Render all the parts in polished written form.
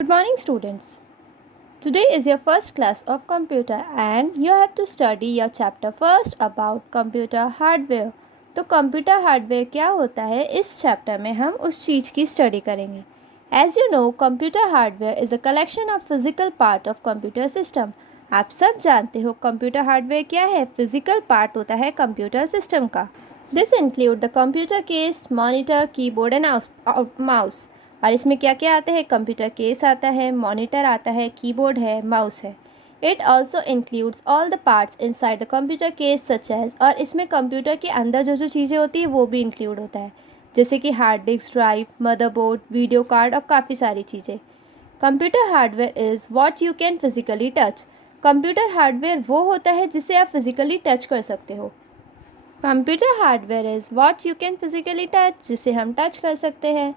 Good morning, students. Today is your first class of computer and you have to study your chapter first about computer hardware. तो computer hardware क्या होता है, इस chapter में हम उस चीज़ की स्टडी करेंगे. As you know, computer hardware is a collection of physical part of computer system. आप सब जानते हो कंप्यूटर हार्डवेयर क्या है. फिजिकल पार्ट होता है कंप्यूटर सिस्टम का. This include the computer case, monitor, keyboard and mouse. और इसमें क्या क्या आता है. कंप्यूटर केस आता है, मॉनिटर आता है, कीबोर्ड है, माउस है. It also includes all the parts inside the computer case such as. और इसमें कंप्यूटर के अंदर जो जो चीज़ें होती है वो भी इंक्लूड होता है, जैसे कि hard disk, drive, motherboard, video card और काफ़ी सारी चीज़ें. Computer hardware is what you can physically touch. Computer hardware वो होता है जिसे आप फिजिकली टच कर सकते हो. Computer hardware is what you can physically touch, जिसे हम टच कर सकते हैं.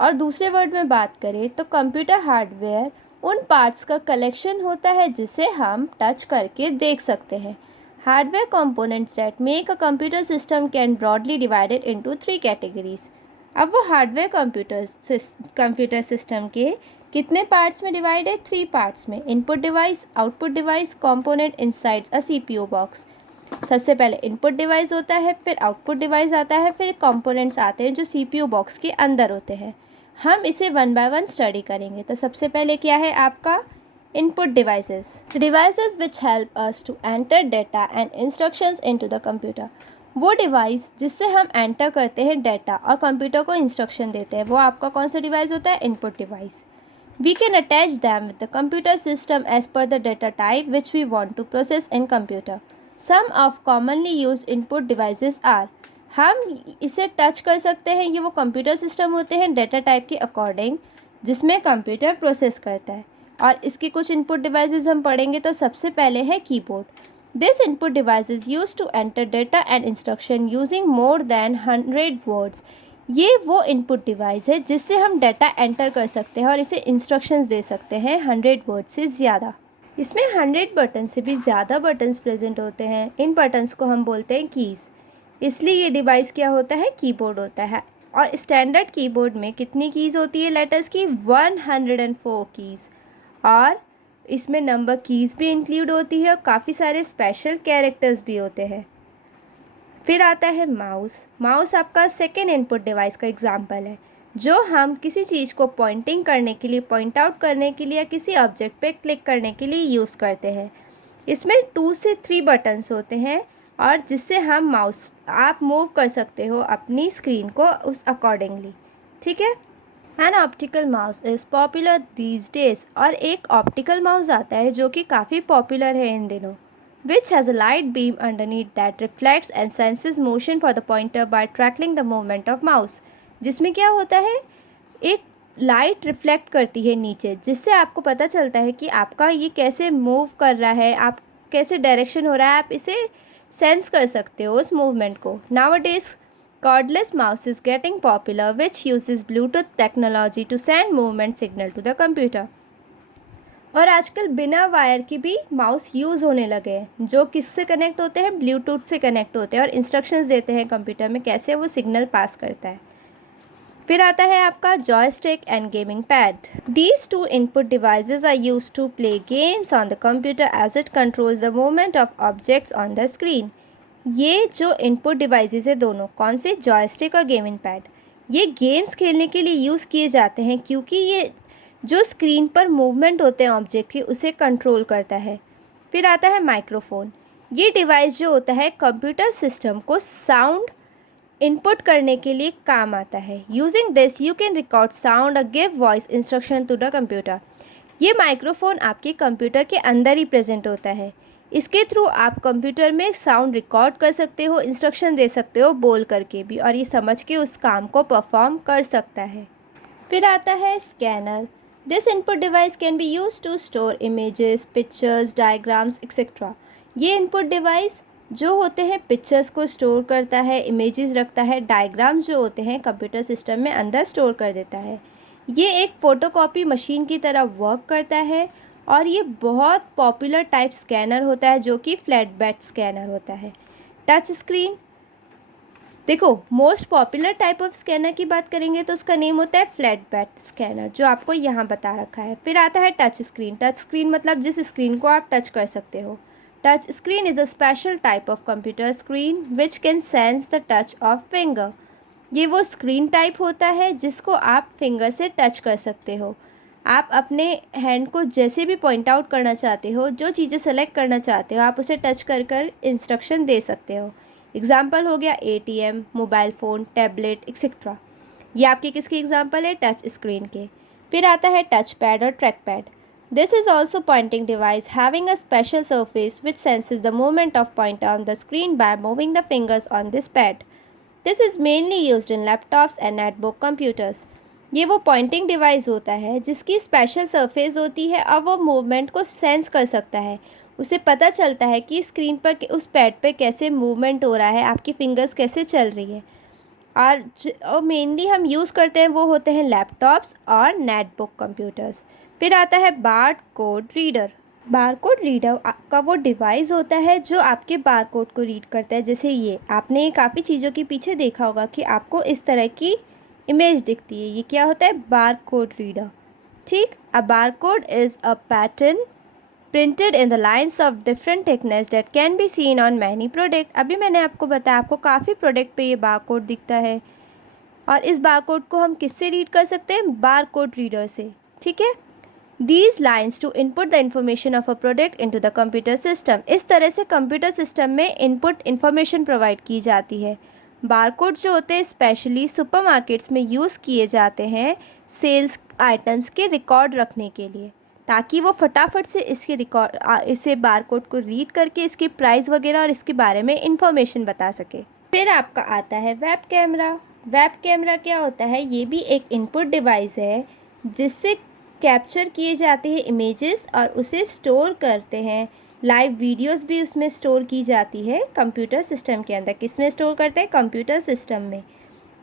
और दूसरे वर्ड में बात करें तो कंप्यूटर हार्डवेयर उन पार्ट्स का कलेक्शन होता है जिसे हम टच करके देख सकते हैं. Hardware components that make a computer system can broadly divided into 3 categories. अब वो हार्डवेयर कंप्यूटर सिस्टम के कितने पार्ट्स में डिवाइड है. 3 पार्ट्स में. Input device, output device, component inside a CPU box. सबसे पहले इनपुट डिवाइस होता है, फिर आउटपुट डिवाइस आता है, फिर कंपोनेंट्स आते हैं जो सीपीयू बॉक्स के अंदर होते हैं. हम इसे वन बाय वन स्टडी करेंगे. तो सबसे पहले क्या है आपका input devices. Devices which help us to enter data and instructions into the computer. वो डिवाइस जिससे हम एंटर करते हैं डेटा और कंप्यूटर को इंस्ट्रक्शन देते हैं, वो आपका कौन सा डिवाइस होता है. Input device. We can attach them with the computer system as per the data type which we want to process in computer. Some of commonly used input devices are. हम इसे टच कर सकते हैं. ये वो computer system होते हैं data type के अकॉर्डिंग जिसमें कंप्यूटर प्रोसेस करता है. और इसकी कुछ इनपुट डिवाइसेस हम पढ़ेंगे. तो सबसे पहले है keyboard. This input device is use to enter data and instruction using more than 100 words. ये वो इनपुट डिवाइस है जिससे हम डाटा एंटर कर सकते हैं और इसे इंस्ट्रक्शंस दे सकते हैं 100 वर्ड से ज़्यादा. इसमें 100 बटन से भी ज़्यादा बटन्स प्रेजेंट होते हैं. इन बटन्स को हम बोलते हैं कीज़. इसलिए ये डिवाइस क्या होता है, कीबोर्ड होता है. और स्टैंडर्ड कीबोर्ड में कितनी कीज़ होती है लेटर्स की, 104 कीज़. और इसमें नंबर कीज़ भी इंक्लूड होती है और काफ़ी सारे स्पेशल कैरेक्टर्स भी होते हैं. फिर आता है माउस. माउस आपका सेकेंड इनपुट डिवाइस का एग्जाम्पल है, जो हम किसी चीज़ को पॉइंटिंग करने के लिए, पॉइंट आउट करने के लिए या किसी ऑब्जेक्ट पे क्लिक करने के लिए यूज़ करते हैं. इसमें 2 से 3 बटन्स होते हैं और जिससे हम माउस आप मूव कर सकते हो अपनी स्क्रीन को उस अकॉर्डिंगली. ठीक है. An optical mouse is popular these days. और एक ऑप्टिकल माउस आता है जो कि काफ़ी पॉपुलर है इन दिनों, which has a light beam underneath that reflects and senses motion for the pointer by tracking the movement of mouse. जिसमें क्या होता है, एक लाइट रिफ्लेक्ट करती है नीचे जिससे आपको पता चलता है कि आपका ये कैसे मूव कर रहा है, आप कैसे डायरेक्शन हो रहा है, आप इसे सेंस कर सकते हो उस मूवमेंट को. Nowadays cordless mouse is getting popular which uses Bluetooth technology to send movement signal to the computer. और आजकल बिना वायर की भी माउस यूज़ होने लगे हैं, जो किससे कनेक्ट होते हैं, ब्लूटूथ से कनेक्ट होते हैं और इंस्ट्रक्शंस देते हैं कंप्यूटर में कैसे वो सिग्नल पास करता है. फिर आता है आपका joystick and gaming pad. These 2 input devices are use to play games on the computer as it controls the movement of objects on the screen. ये जो इनपुट डिवाइसेस है दोनों, कौन से, जॉयस्टिक और गेमिंग पैड, ये गेम्स खेलने के लिए यूज़ किए जाते हैं क्योंकि ये जो स्क्रीन पर मूवमेंट होते हैं ऑब्जेक्ट के उसे कंट्रोल करता है. फिर आता है माइक्रोफोन. ये डिवाइस जो होता है कंप्यूटर सिस्टम को साउंड इनपुट करने के लिए काम आता है. Using this you can record sound और give voice instruction to the computer. ये माइक्रोफोन आपके कंप्यूटर के अंदर ही प्रेजेंट होता है. इसके थ्रू आप कंप्यूटर में साउंड रिकॉर्ड कर सकते हो, इंस्ट्रक्शन दे सकते हो बोल करके भी, और ये समझ के उस काम को परफॉर्म कर सकता है. फिर आता है scanner. This input device can be used to store images, pictures, diagrams, etc. ये input device जो होते हैं पिक्चर्स को स्टोर करता है, इमेजेस रखता है, डायग्राम्स जो होते हैं कंप्यूटर सिस्टम में अंदर स्टोर कर देता है. ये एक फ़ोटोकॉपी मशीन की तरह वर्क करता है और ये बहुत पॉपुलर टाइप स्कैनर होता है जो कि फ्लैट बेड स्कैनर होता है. टच स्क्रीन देखो, most popular type of scanner की बात करेंगे तो उसका नेम होता है फ्लैट बेड स्कैनर, जो आपको यहाँ बता रखा है। फिर आता है टच स्क्रीन। टच स्क्रीन मतलब जिस स्क्रीन को आप टच कर सकते हो। Touch screen is a special type of computer screen which can sense the touch of finger. ये वो स्क्रीन टाइप होता है जिसको आप फिंगर से टच कर सकते हो। आप अपने हैंड को जैसे भी पॉइंट आउट करना चाहते हो, जो चीज़ें सेलेक्ट करना चाहते हो, आप उसे टच कर कर इंस्ट्रक्शन दे सकते हो। एग्ज़ाम्पल हो गया ATM, mobile phone, tablet etcetera. ये आपकी किसकी एग्ज़ाम्पल है? टच स्क्रीन के। फिर आता है टच पैड और track pad. This is also pointing device having a special surface which senses the movement of point on the screen by moving the fingers on this pad. This is mainly used in laptops and netbook computers. ये वो pointing device होता है जिसकी special surface होती है और वो movement को सेंस कर सकता है। उसे पता चलता है कि स्क्रीन पर उस पैड पे कैसे मूवमेंट हो रहा है, आपकी फिंगर्स कैसे चल रही है। और मेनली हम यूज़ करते हैं वो होते हैं लैपटॉप्स और नेटबुक कंप्यूटर्स। फिर आता है bar code reader. Barcode reader का वो डिवाइस होता है जो आपके बारकोड को रीड करता है। जैसे ये आपने काफ़ी चीज़ों के पीछे देखा होगा कि आपको इस तरह की इमेज दिखती है। ये क्या होता है? Barcode reader. ठीक। A barcode is a pattern printed in the lines of different thickness that can be seen on many product. अभी मैंने आपको बताया, आपको काफ़ी प्रोडक्ट पे ये बारकोड दिखता है और इस बारकोड को हम किससे रीड कर सकते हैं? बारकोड रीडर से। ठीक है। These lines to input the information of a product into the computer system। इस तरह से कंप्यूटर सिस्टम में इनपुट इंफॉर्मेशन प्रोवाइड की जाती है। बारकोड जो होते हैं स्पेशली सुपरमार्केट्स में यूज़ किए जाते हैं सेल्स आइटम्स के रिकॉर्ड रखने के लिए, ताकि वो फटाफट से इसे बारकोड को रीड करके इसकी प्राइस वगैरह और इसके बारे में इंफॉर्मेशन बता सके। फिर आपका आता है वेब कैमरा। वेब कैमरा क्या होता है? ये भी एक इनपुट डिवाइस है जिससे कैप्चर किए जाते हैं इमेजेस और उसे स्टोर करते हैं। लाइव वीडियोस भी उसमें स्टोर की जाती है कंप्यूटर सिस्टम के अंदर। किस में स्टोर करते हैं? कंप्यूटर सिस्टम में।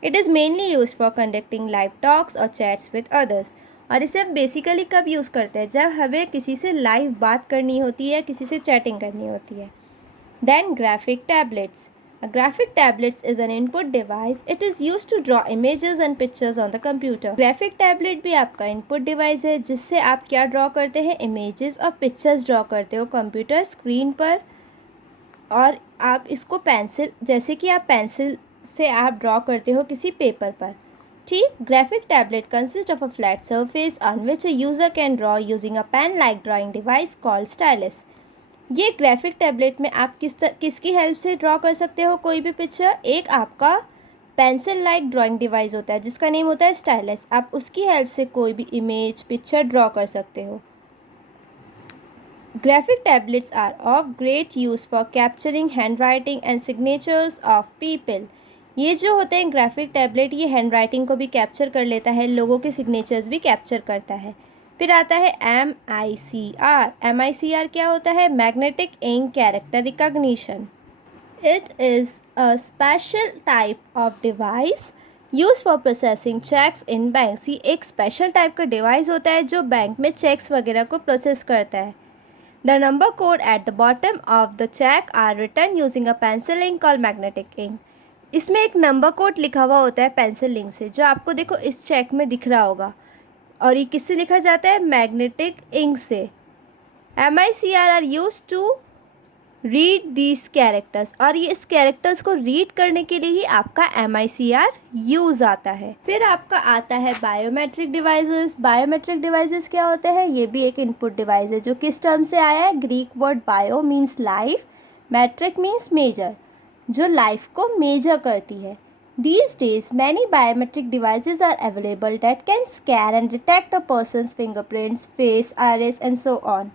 It is mainly use for conducting live talks और चैट्स विद अदर्स। और इसे हम बेसिकली कब यूज़ करते हैं? जब हमें किसी से लाइव बात करनी होती है, किसी से चैटिंग करनी होती है। Then graphic tablets. A graphic tablet is an input device. It is used to draw images and pictures on the computer. Graphic tablet भी आपका input device है जिससे आप क्या draw करते हैं? images और pictures draw करते हो कंप्यूटर स्क्रीन पर। और आप इसको पेंसिल, जैसे कि आप पेंसिल से आप ड्रॉ करते हो किसी पेपर पर। ठीक। Graphic tablet consist of a flat surface on which a user can draw using a pen like drawing device called stylus. ये ग्राफिक टैबलेट में आप किसकी हेल्प से ड्रॉ कर सकते हो कोई भी पिक्चर? एक आपका पेंसिल लाइक ड्राइंग डिवाइस होता है जिसका नेम होता है स्टाइलस। आप उसकी हेल्प से कोई भी इमेज पिक्चर ड्रॉ कर सकते हो। Graphic tablets are of great use for capturing hand writing and signatures of people. ये जो होते हैं ग्राफिक टैबलेट, ये हैंड राइटिंग को भी कैप्चर कर लेता है, लोगों के सिग्नेचर्स भी कैप्चर करता है। फिर आता है MICR। MICR क्या होता है? Magnetic ink character recognition. It is a special type of device use for processing cheques in banks. ये एक स्पेशल टाइप का डिवाइस होता है जो बैंक में चेक्स वगैरह को प्रोसेस करता है। The number code at the bottom of the cheque are written using a pencil ink और मैग्नेटिक इंक। इसमें एक नंबर कोड लिखा हुआ होता है पेंसिल इंक से, जो आपको देखो इस चेक में दिख रहा होगा। और ये किससे लिखा जाता है? मैग्नेटिक इंक से। MICR are use to read these characters. और ये इस कैरेक्टर्स को रीड करने के लिए ही आपका MICR यूज़ आता है। फिर आपका आता है बायोमेट्रिक डिवाइसेस। बायोमेट्रिक डिवाइसेस क्या होते हैं? ये भी एक इनपुट डिवाइस है जो किस टर्म से आया है? Greek word bio means life, metric means measure, जो लाइफ को मेजर करती है। These days, many biometric devices are available that can scan and detect a person's fingerprints, face, iris, and so on.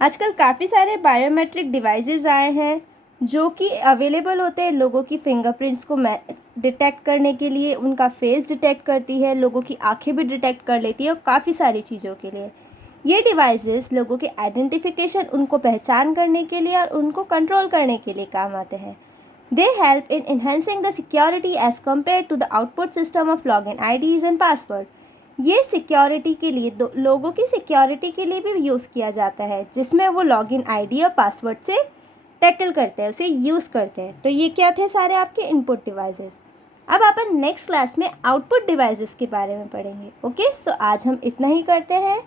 आजकल काफ़ी सारे बायोमेट्रिक डिवाइसेस आए हैं जो कि अवेलेबल होते हैं लोगों की फिंगरप्रिंट्स को डिटेक्ट करने के लिए। उनका फेस डिटेक्ट करती है, लोगों की आंखें भी डिटेक्ट कर लेती है और काफ़ी सारी चीज़ों के लिए। ये डिवाइसेस लोगों के आइडेंटिफिकेशन, उनको पहचान करने के लिए और उनको कंट्रोल करने के लिए काम आते हैं। They help in enhancing the security as compared to the output system of login IDs and password। ये सिक्योरिटी के लिए लोगों की सिक्योरिटी के लिए भी यूज़ किया जाता है, जिसमें वो लॉगिन आईडी और पासवर्ड से टैकल करते हैं, उसे यूज़ करते हैं। तो ये क्या थे सारे आपके इनपुट डिवाइसेस। अब अपन नेक्स्ट क्लास में आउटपुट डिवाइसेस के बारे में पढ़ेंगे। ओके, सो आज हम इतना ही करते हैं।